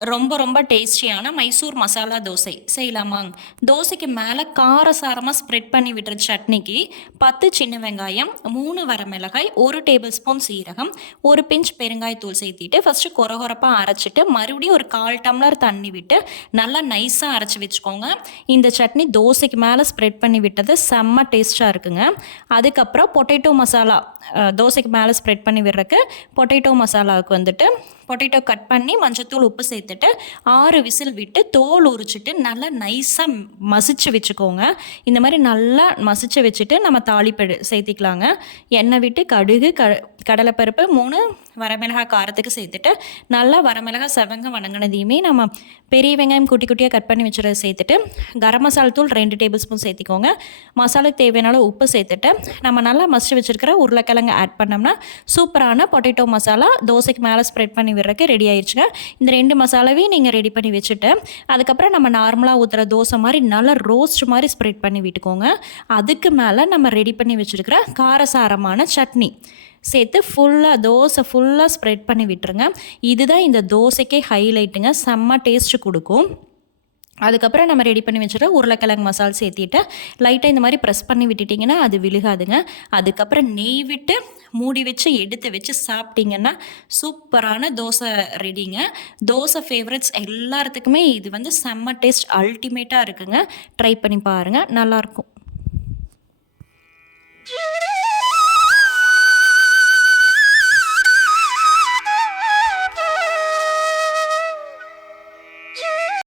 ரொம்ப ரொம்ப டேஸ்டியான மைசூர் மசாலா தோசை செய்யலாமாங்க. தோசைக்கு மேலே காரசாரமாக ஸ்ப்ரெட் பண்ணி விடுற சட்னிக்கு 10 சின்ன வெங்காயம், 3 வரமிளகாய், 1 டேபிள் ஸ்பூன் சீரகம், 1 பிஞ்ச் பெருங்காயத்தூள் சேர்த்திட்டு ஃபஸ்ட்டு கொரகொரப்பாக அரைச்சிட்டு மறுபடியும் ஒரு 1/4 டம்ளர் தண்ணி விட்டு நல்லா நைஸாக அரைச்சி வச்சுக்கோங்க. இந்த சட்னி தோசைக்கு மேலே ஸ்ப்ரெட் பண்ணி விட்டது செம்ம டேஸ்ட்டாக இருக்குங்க. அதுக்கப்புறம் பொட்டேட்டோ மசாலா தோசைக்கு மேலே ஸ்ப்ரெட் பண்ணி விடுறக்கு பொட்டேட்டோ மசாலாவுக்கு வந்துட்டு பொட்டேட்டோ கட் பண்ணி மஞ்சத்தூள் உப்பு சேர்த்துட்டு 6 விசில் விட்டு தோல் உரிச்சிட்டு நல்லா நைஸாக மசிச்சு வச்சுக்கோங்க. இந்த மாதிரி நல்லா மசிச்சு வச்சுட்டு நம்ம தாளிப்பு சேர்த்திக்கலாங்க. எண்ணெய் விட்டு கடுகு கடலைப்பருப்பு 3 வரமிளகாய் காரத்துக்கு சேர்த்துட்டு நல்லா வரமிளகாய் செவங்க வணங்கினதையுமே நம்ம பெரிய வெங்காயம் குட்டி குட்டியாக கட் பண்ணி வச்சுறத சேர்த்துட்டு கரம் மசாலா தூள் 2 டேபிள் ஸ்பூன் சேர்த்திக்கோங்க. மசாலாக்கு தேவையான உப்பு சேர்த்துட்டு நம்ம நல்லா மசிச்சு வச்சுருக்கிற உருளைக்கிழங்கு ஆட் பண்ணோம்னா சூப்பரான பொட்டேட்டோ மசாலா தோசைக்கு மேலே ஸ்ப்ரெட் பண்ணி விடுறதுக்கு ரெடி ஆயிடுச்சுங்க. இந்த 2 மசாலாவையும் நீங்கள் ரெடி பண்ணி வச்சுட்டு அதுக்கப்புறம் நம்ம நார்மலாக ஊற்றுற தோசை மாதிரி நல்லா ரோஸ்ட் மாதிரி ஸ்ப்ரெட் பண்ணி விட்டுக்கோங்க. அதுக்கு மேலே நம்ம ரெடி பண்ணி வச்சுருக்கிற காரசாரமான சட்னி சேர்த்து தோசை ஃபுல்லாக ஸ்ப்ரெட் பண்ணி விட்டுருங்க. இதுதான் இந்த தோசைக்கே ஹைலைட்டுங்க, செம்ம டேஸ்ட்டு கொடுக்கும். அதுக்கப்புறம் நம்ம ரெடி பண்ணி வச்சுட்டு உருளைக்கிழங்கு மசாலா சேர்த்திட்டு லைட்டாக இந்த மாதிரி ப்ரெஸ் பண்ணி விட்டுட்டிங்கன்னா அது விழுகாதுங்க. அதுக்கப்புறம் நெய் விட்டு மூடி வச்சு எடுத்து வச்சு சாப்பிட்டிங்கன்னா சூப்பரான தோசை ரெடிங்க. தோசை ஃபேவரட்ஸ் எல்லாத்துக்குமே இது வந்து செம்ம டேஸ்ட் அல்டிமேட்டாக இருக்குங்க. ட்ரை பண்ணி பாருங்கள், நல்லாயிருக்கும்.